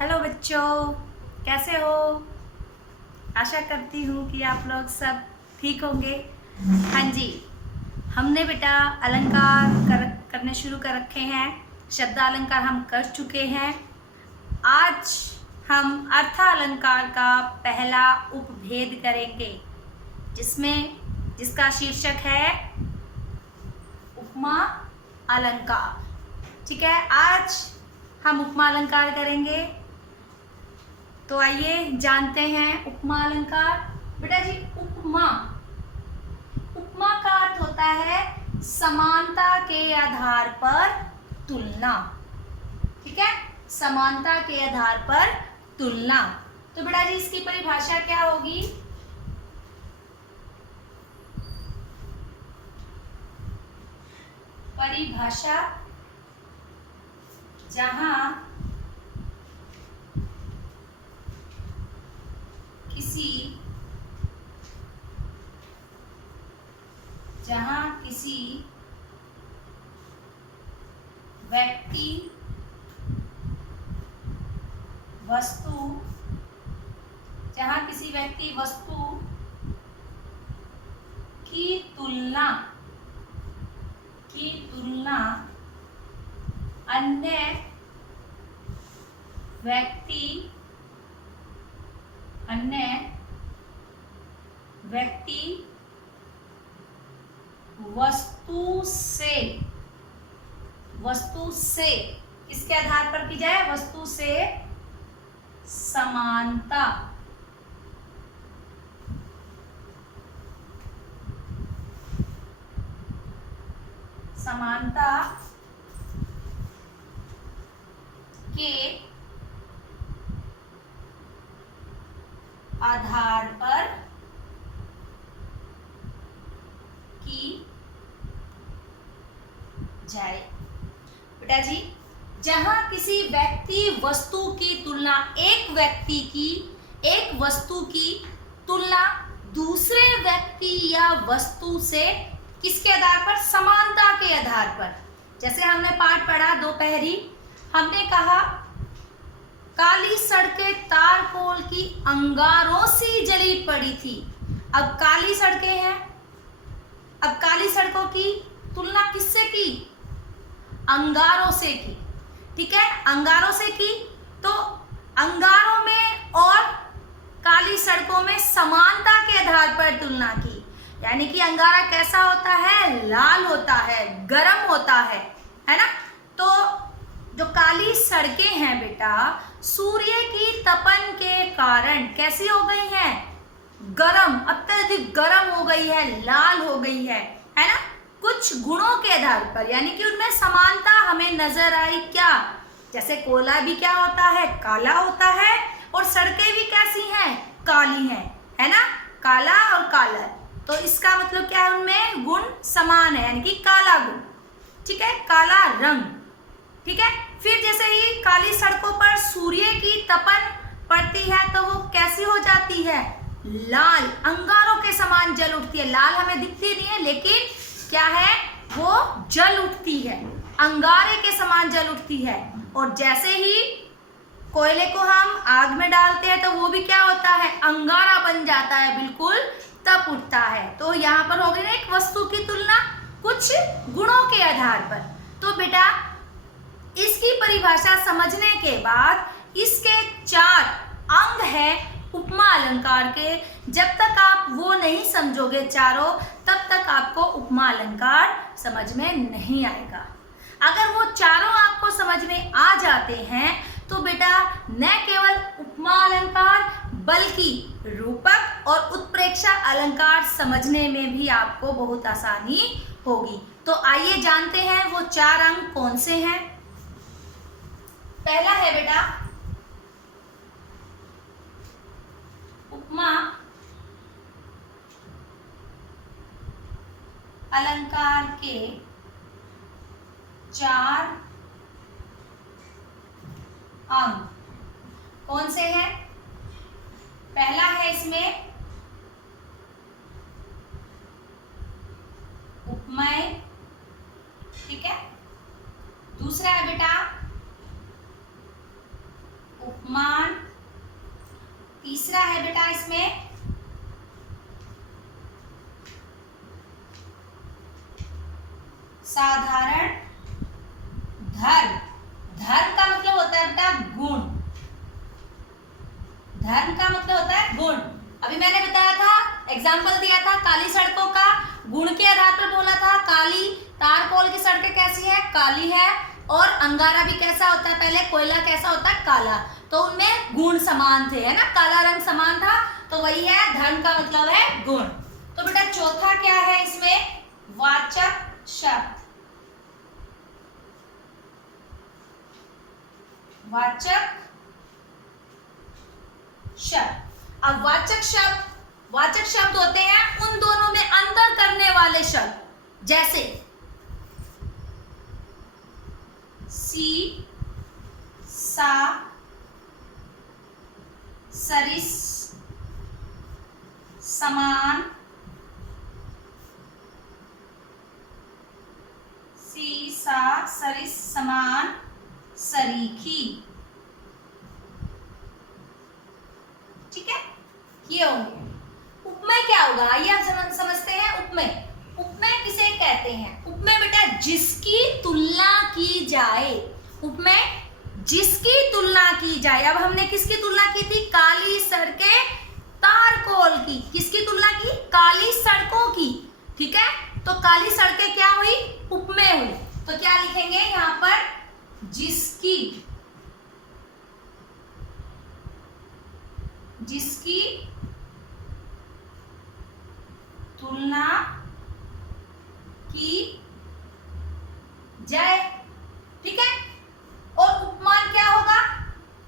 Hello बच्चों, कैसे हो? आशा करती हूँ कि आप लोग सब ठीक होंगे। हाँ जी, हमने बेटा करने शुरू कर रखे हैं। शब्द अलंकार हम कर चुके हैं। आज हम अर्थ अलंकार का पहला उपभेद करेंगे, जिसका शीर्षक है उपमा अलंकार। ठीक है, आज हम उपमा अलंकार करेंगे। तो आइए जानते हैं उपमा अलंकार। बेटा जी, उपमा उपमा का अर्थ होता है समानता के आधार पर तुलना। ठीक है, समानता के आधार पर तुलना। तो बेटा जी, इसकी परिभाषा क्या होगी? परिभाषा जहां किसी व्यक्ति वस्तु की तुलना अन्य व्यक्ति वस्तु से किसके आधार पर की जाए? वस्तु से समानता के आधार पर की जाए। बेटा जी, जहां किसी व्यक्ति वस्तु की तुलना एक वस्तु की तुलना दूसरे व्यक्ति या वस्तु से किसके आधार पर? समानता के आधार पर। जैसे हमने पाठ पढ़ा दोपहरी, हमने कहा काली सड़कें तारकोल की अंगारों से जली पड़ी थी। अब काली सड़कें हैं, अब काली सड़कों की तुलना किससे की? अंगारों से की। ठीक है, अंगारों से की, तो अंगारों में और काली सड़कों में समानता के आधार पर तुलना की। यानी कि अंगारा कैसा होता है? लाल होता है, गर्म होता है ना? तो जो काली सड़कें हैं बेटा, सूर्य की तपन के कारण कैसी हो गई हैं? गर्म, अत्यधिक गर्म हो गई है, लाल हो गई है ना? कुछ गुणों के आधार पर, यानी कि उनमें समानता हमें नजर आई। क्या? जैसे कोयला भी क्या होता है? काला होता है, और सड़कें भी कैसी हैं? काली हैं, है ना? काला और काला, तो इसका मतलब क्या है? उनमें गुण समान है, यानी कि काला गुण। ठीक है, काला रंग। ठीक है, फिर जैसे ही काली सड़कों पर सूर्य की तपन पड़ती है तो वो कैसी हो जाती है? लाल, अंगारों के समान जल उठती है। लाल हमें दिखती नहीं है, लेकिन क्या है? वो जल उठती है, अंगारे के समान जल उठती है। और जैसे ही कोयले को हम आग में डालते हैं तो वो भी क्या होता है? अंगारा बन जाता है, बिल्कुल तप उठता है। तो यहाँ पर हो गई ना एक वस्तु की तुलना कुछ गुणों के आधार पर। तो बेटा, इसकी परिभाषा समझने के बाद इसके 4 अंग हैं उपमा अलंकार के। जब तक आप वो नहीं समझोगे चारों, तब तक आपको उपमा अलंकार समझ में नहीं आएगा। अगर वो चारों आपको समझ में आ जाते हैं तो बेटा न केवल उपमा अलंकार बल्कि रूपक और उत्प्रेक्षा अलंकार समझने में भी आपको बहुत आसानी होगी। तो आइए जानते हैं वो 4 अंग कौन से हैं। पहला है बेटा उपमा अलंकार के 4 अंग कौन से हैं? पहला है इसमें उपमेय। ठीक है, दूसरा है बेटा उपमान। तीसरा है बेटा इसमें साधारण धर्म। धर्म का मतलब होता है बेटा गुण। धर्म का मतलब होता है गुण। अभी मैंने बताया था, एग्जाम्पल दिया था काली सड़कों का, गुण के आधार पर बोला था। काली तारकोल की सड़कें कैसी है? काली है। और अंगारा भी कैसा होता है? पहले कोयला कैसा होता है? काला। तो उनमें गुण समान थे, है ना, काला रंग समान था, तो वही है धर्म का मतलब है गुण। तो बेटा चौथा क्या है इसमें? वाचक शब्द। वाचक शब्द। अब वाचक शब्द होते हैं उन दोनों में अंतर करने वाले शब्द, जैसे सी, सा, सरिस, समान, सी, सा, सरिस, समान, सरीखी। ठीक है, ये हो गया। उपमेय क्या होगा? आइए आप समझते हैं उपमेय। उपमेय किसे कहते हैं? उपमेय बेटा जिसकी तुलना की जाए। उपमेय जिसकी तुलना की जाए। अब हमने किसकी तुलना की थी? काली सड़कें तारकोल की। किसकी तुलना की? काली सड़कों की। ठीक है, तो काली सड़कें क्या हुई? उपमेय हुई। तो क्या लिखेंगे यहां पर? जिसकी तुलना की जाए। ठीक है, और उपमान क्या होगा?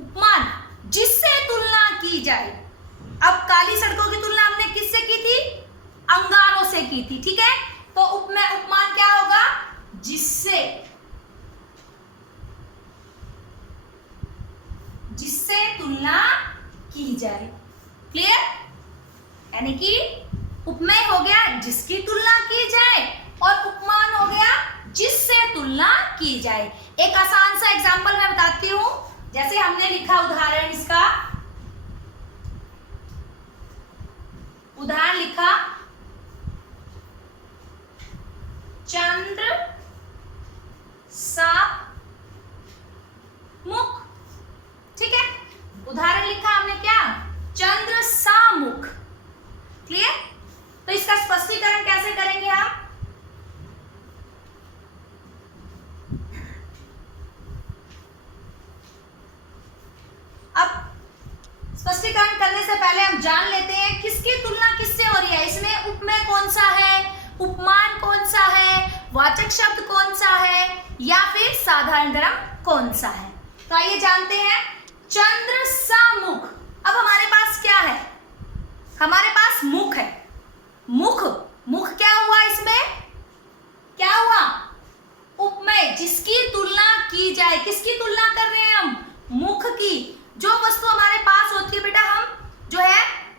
उपमान जिससे तुलना की जाए। अब काली सड़कों की तुलना हमने किससे की थी? अंगारों से की थी। ठीक है, तो उपमान क्या होगा? जिससे तुलना की जाए। क्लियर? यानी कि उपमेय हो गया जिसकी तुलना की जाए, और उपमान हो गया जिससे तुलना की जाए। एक आसान सा एग्जांपल मैं बताती हूं। जैसे हमने लिखा उदाहरण, इसका उदाहरण लिखा, चंद्र सा मुख। ठीक है, उदाहरण लिखा हमने क्या? चंद्र सा मुख। क्लियर? तो इसका स्पष्टीकरण कैसे करेंगे आप? अब स्पष्टीकरण करने से पहले हम जान लेते हैं किसकी तुलना किससे हो रही है। इसमें उपमेय कौन सा है, उपमान कौन सा है, वाचक शब्द कौन सा है, या फिर साधारण धर्म कौन सा है। तो आइए जानते हैं। चंद्र सा मुख। अब हमारे पास क्या है? हमारे पास मुख है। मुख क्या हुआ? इसमें क्या हुआ? उपमेय जिसकी तुलना की जाए। किसकी तुलना कर रहे हैं हम? मुख की। जो वस्तु हमारे पास होती है बेटा, हम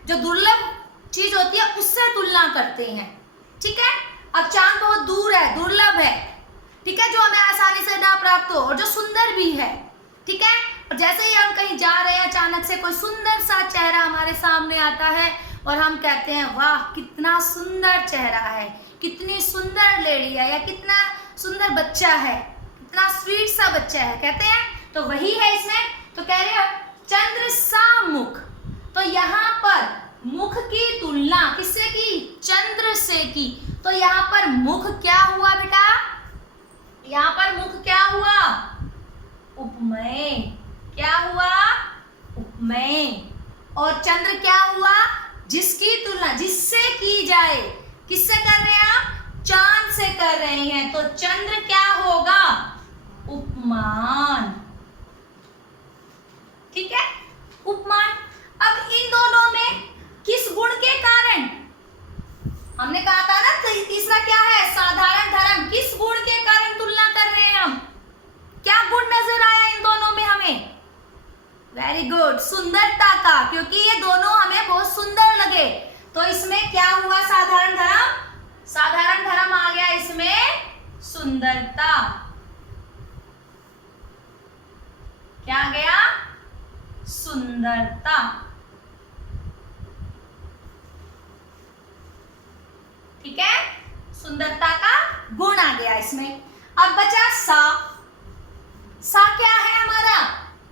जो दुर्लभ चीज होती है उससे तुलना करते हैं। ठीक है, अब चांद बहुत दूर है, दुर्लभ है, ठीक है, जो हमें आसानी से ना प्राप्त हो और जो सुंदर भी है। ठीक है, और जैसे ही हम कहीं जा रहे हैं, अचानक से कोई सुंदर सा चेहरा हमारे सामने आता है और हम कहते हैं वाह कितना सुंदर चेहरा है, कितनी सुंदर लेडी है, या कितना सुंदर बच्चा है, कितना स्वीट सा बच्चा है, कहते हैं। तो वही है इसमें। तो कह रहे हैं चंद्र सा मुख। तो यहाँ पर मुख की तुलना किससे की? चंद्र से की। तो यहाँ पर मुख क्या हुआ बेटा? यहाँ पर मुख क्या हुआ? उपमेय। क्या हुआ? उपमेय। और चंद्र क्या हुआ? जिसकी तुलना, जिससे की जाए। किससे कर रहे हैं आप? चांद से कर रहे हैं। तो चंद्र क्या होगा? उपमान। ठीक है, उपमान। अब इन दोनों में किस गुण के कारण? हमने कहा था ना, तीसरा क्या है? साधारण धर्म। किस गुण के कारण तुलना कर रहे हैं हम? क्या गुण नजर आया इन दोनों में हमें? वेरी गुड, सुंदरता का, क्योंकि ये दोनों हमें बहुत सुंदर लगे। तो इसमें क्या हुआ? साधारण धर्म। साधारण धर्म आ गया इसमें सुंदरता। क्या आ गया? सुंदरता। ठीक है, सुंदरता का गुण आ गया इसमें। अब बचा सा। सा क्या है हमारा?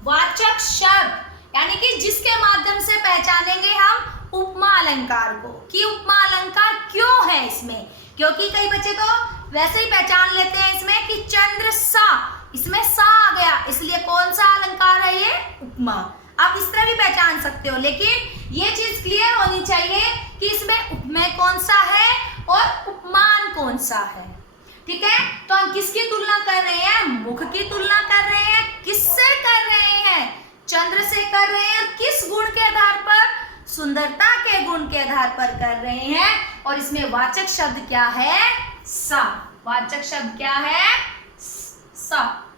वाचक शब्द, यानी कि जिसके माध्यम से पहचानेंगे हम उपमा अलंकार को, कि उपमा अलंकार क्यों है इसमें। क्योंकि कई बच्चे तो वैसे ही पहचान लेते हैं इसमें कि चंद्र सा, इसमें सा आ गया, इसलिए कौन सा अलंकार है ये? उपमा। आप इस तरह भी पहचान सकते हो, लेकिन ये चीज क्लियर होनी चाहिए कि इसमें उपमेय कौन सा है और उपमान कौन सा है। ठीक है, तो हम किसकी तुलना कर रहे हैं? मुख की तुलना कर रहे हैं। किससे कर रहे हैं? चंद्र से कर रहे हैं। किस गुण के आधार पर? सुंदरता के गुण के आधार पर कर रहे हैं। और इसमें वाचक शब्द क्या है? सा। वाचक शब्द क्या है? सा।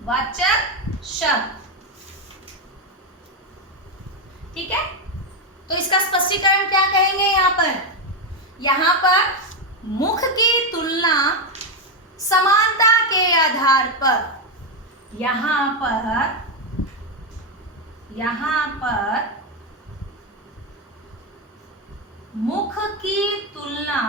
वाचक शब्द। ठीक है, तो इसका स्पष्टीकरण क्या कहेंगे यहाँ पर? यहाँ पर मुख की तुलना समानता के आधार पर, यहाँ पर मुख की तुलना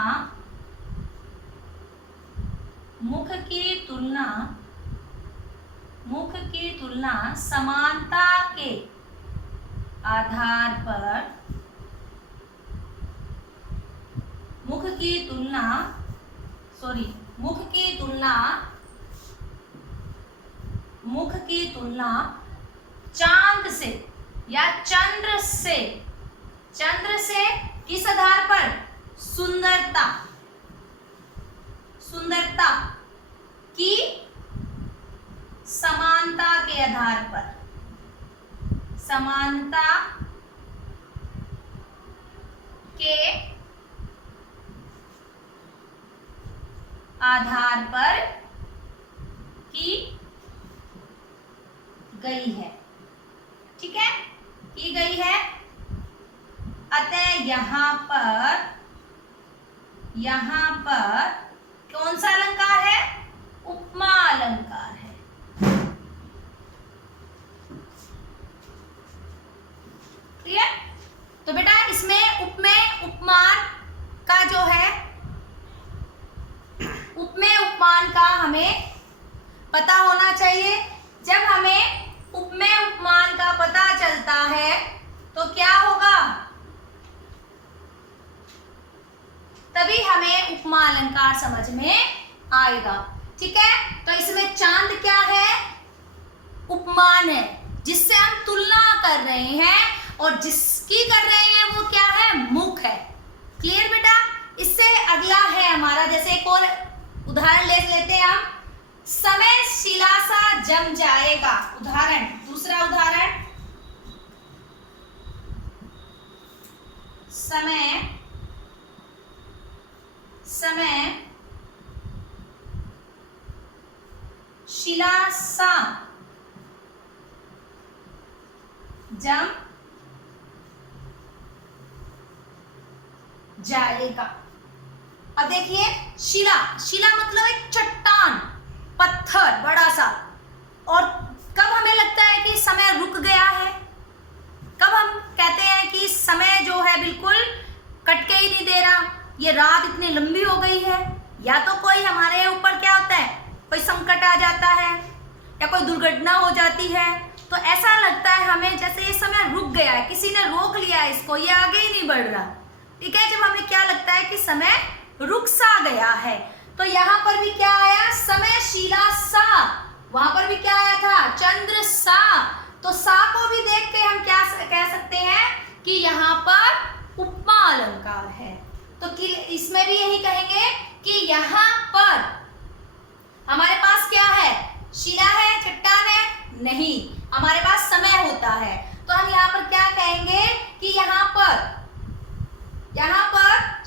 समानता के आधार पर, मुख की तुलना चांद से या चंद्र से किस आधार पर? सुंदरता की समानता के आधार पर, समानता के आधार पर की गई है। ठीक है, की गई है। अतः यहाँ पर कौन सा अलंकार है? उपमा अलंकार है। क्लियर? तो बेटा इसमें उपमेय उपमान का जो है, उपमेय उपमान का हमें पता होना चाहिए। जब हमें उपमेय उपमान का पता चलता है तो क्या होगा? तभी हमें उपमा अलंकार समझ में आएगा। ठीक है, तो इसमें चांद क्या है? उपमान है, जिससे हम तुलना कर रहे हैं, और जिसकी कर रहे हैं वो क्या है? मुख है। क्लियर बेटा? इससे अगला है हमारा, जैसे एक और उदाहरण ले लेते हैं हम। समय शिला सा जम जाएगा। उदाहरण, दूसरा उदाहरण, समय शिला सा जम जाएगा। अब देखिए, शिला मतलब एक चट्टान, पत्थर बड़ा सा। और कब हमें लगता है कि समय रुक गया है? कब हम कहते हैं कि समय जो है बिल्कुल कट के ही नहीं दे रहा, ये रात इतनी लंबी हो गई है? या तो कोई हमारे ऊपर क्या होता है, कोई संकट आ जाता है या कोई दुर्घटना हो जाती है, तो ऐसा लगता है हमें जैसे ये समय रुक गया है, किसी ने रोक लिया है इसको, ये आगे ही नहीं बढ़ रहा। ठीक है, जब हमें क्या लगता है कि समय रुक सा गया है। तो यहाँ पर भी क्या आया? समय शीला सा। वहां पर भी क्या आया था? चंद्र सा। तो सा को भी देख के हम क्या कह सकते हैं कि यहाँ पर उपमा अलंकार है। तो इसमें भी यही कहेंगे कि यहाँ पर हमारे पास क्या है? शिला है, चट्टान है? नहीं, हमारे पास समय होता है। तो हम यहाँ पर क्या कहेंगे कि यहाँ पर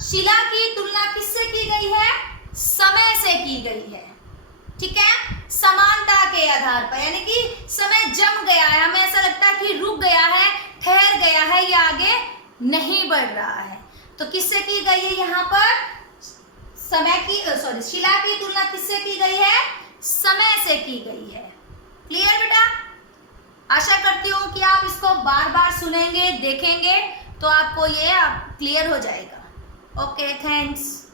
शिला की तुलना किससे की गई है? समय से की गई है। ठीक है, समानता के आधार पर, यानी कि समय जम गया है, हमें ऐसा लगता है कि रुक गया है, ठहर गया है, ये आगे नहीं बढ़ रहा है। तो किससे की गई है? यहाँ पर शिला की तुलना किससे की गई है? समय कैसे की गई है। क्लियर बेटा? आशा करती हूँ कि आप इसको बार बार सुनेंगे, देखेंगे तो आपको ये क्लियर हो जाएगा। Okay, thanks.